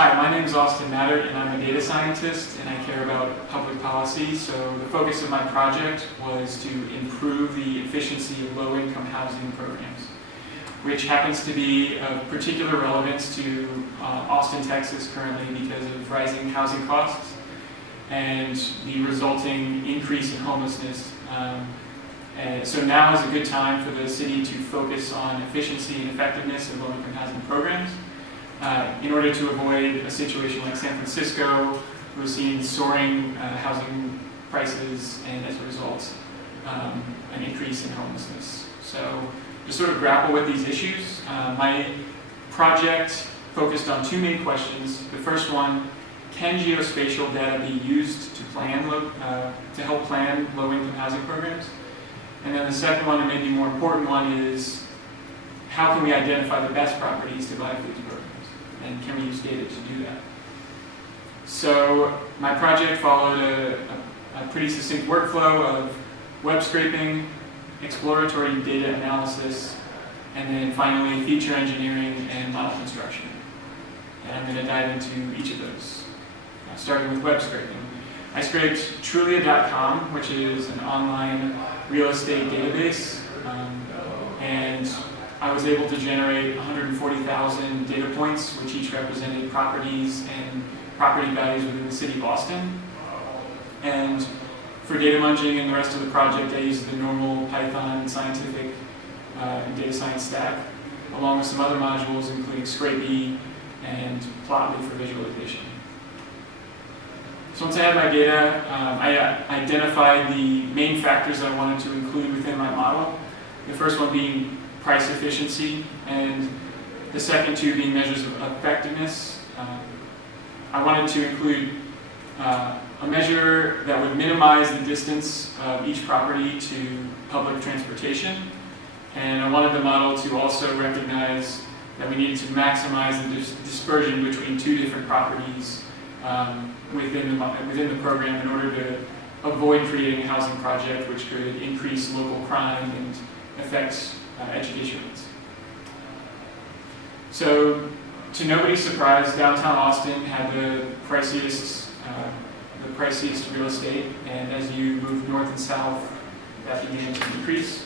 Hi, my name is Austin Matter, and I'm a data scientist, and I care about public policy. So the focus of my project was to improve the efficiency of low-income housing programs, which happens to be of particular relevance to Austin, Texas currently because of rising housing costs and the resulting increase in homelessness. And so now is a good time for the city to focus on efficiency and effectiveness of low-income housing programs in order to avoid a situation like San Francisco, who's seen soaring housing prices and as a result an increase in homelessness. So to sort of grapple with these issues, my project focused on two main questions. The first one, can geospatial data be used to to help plan low-income housing programs? And then the second one, and maybe more important one, is how can we identify the best properties to buy for these programs? And can we use data to do that? So my project followed a pretty succinct workflow of web scraping, exploratory data analysis, and then finally feature engineering and model construction. And I'm going to dive into each of those, starting with web scraping. I scraped Trulia.com, which is an online real estate database, and I was able to generate 140,000 data points, which each represented properties and property values within the city of Boston. And for data munging and the rest of the project, I used the normal Python scientific and data science stack, along with some other modules, including Scrapey and Plotly for visualization. So once I had my data, I identified the main factors that I wanted to include within my model. The first one being price efficiency, and the second two being measures of effectiveness. I wanted to include a measure that would minimize the distance of each property to public transportation, and I wanted the model to also recognize that we needed to maximize the dispersion between two different properties within the program in order to avoid creating a housing project which could increase local crime and affect education rates. So, to nobody's surprise, downtown Austin had the priciest real estate, and as you move north and south, that began to increase.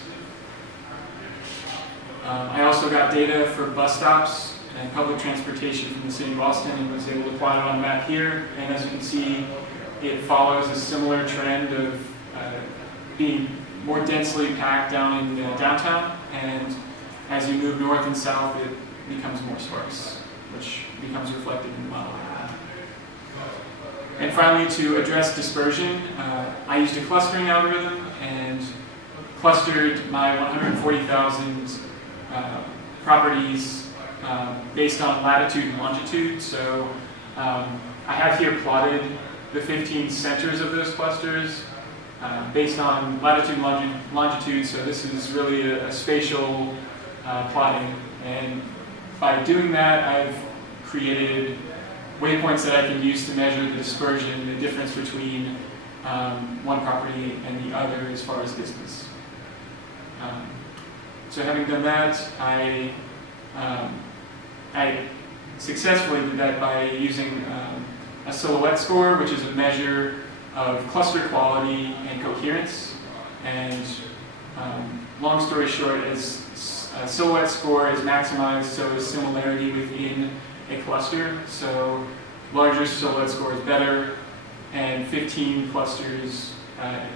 I also got data for bus stops and public transportation from the city of Boston and was able to plot it on the map here. And as you can see, it follows a similar trend of being more densely packed down in downtown, and as you move north and south, it becomes more sparse, which becomes reflected in the model. And finally, to address dispersion, I used a clustering algorithm and clustered my 140,000 properties based on latitude and longitude. So I have here plotted the 15 centers of those clusters based on latitude and longitude. So this is really a spatial plotting. And by doing that, I've created waypoints that I can use to measure the dispersion, the difference between one property and the other as far as distance. So having done that, I successfully did that by using a silhouette score, which is a measure of cluster quality and coherence. And long story short, as a silhouette score is maximized, so is similarity within a cluster. So larger silhouette score is better, and 15 clusters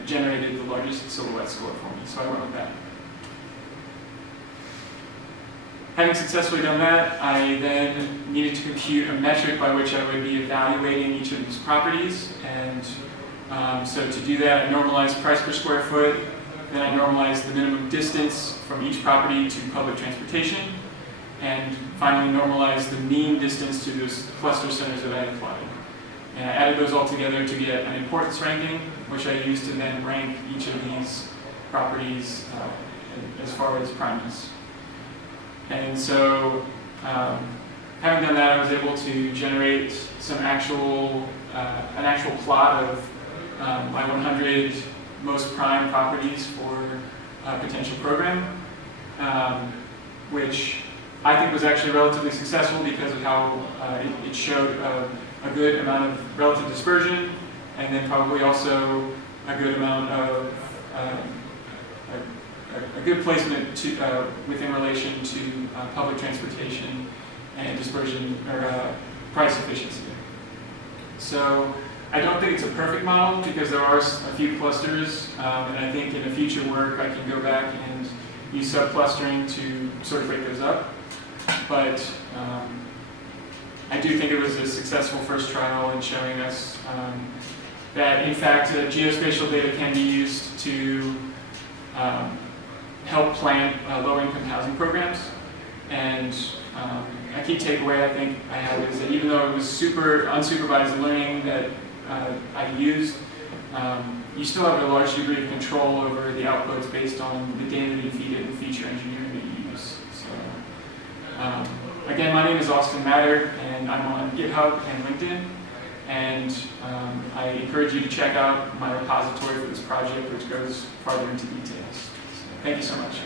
generated the largest silhouette score for me. So I went with that. Having successfully done that, I then needed to compute a metric by which I would be evaluating each of these properties. And so to do that, I normalized price per square foot, then I normalized the minimum distance from each property to public transportation, and finally normalized the mean distance to those cluster centers that I had plotted. And I added those all together to get an importance ranking, which I used to then rank each of these properties as far as primeness. And so, having done that, I was able to generate some an actual plot of my 100 most prime properties for a potential program, which I think was actually relatively successful because of how it showed a good amount of relative dispersion, and then probably also a good amount of a good placement to, within relation to public transportation and dispersion or price efficiency. So I don't think it's a perfect model because there are a few clusters, and I think in a future work I can go back and use subclustering to sort of break those up. But I do think it was a successful first trial in showing us that in fact geospatial data can be used to help plan low-income housing programs. And a key takeaway I think I have is that even though it was super unsupervised learning that I used, you still have a large degree of control over the outputs based on the data that you feed it and feature engineering that you use. So, again, my name is Austin Matter, and I'm on GitHub and LinkedIn. And I encourage you to check out my repository for this project, which goes farther into details. So, thank you so much.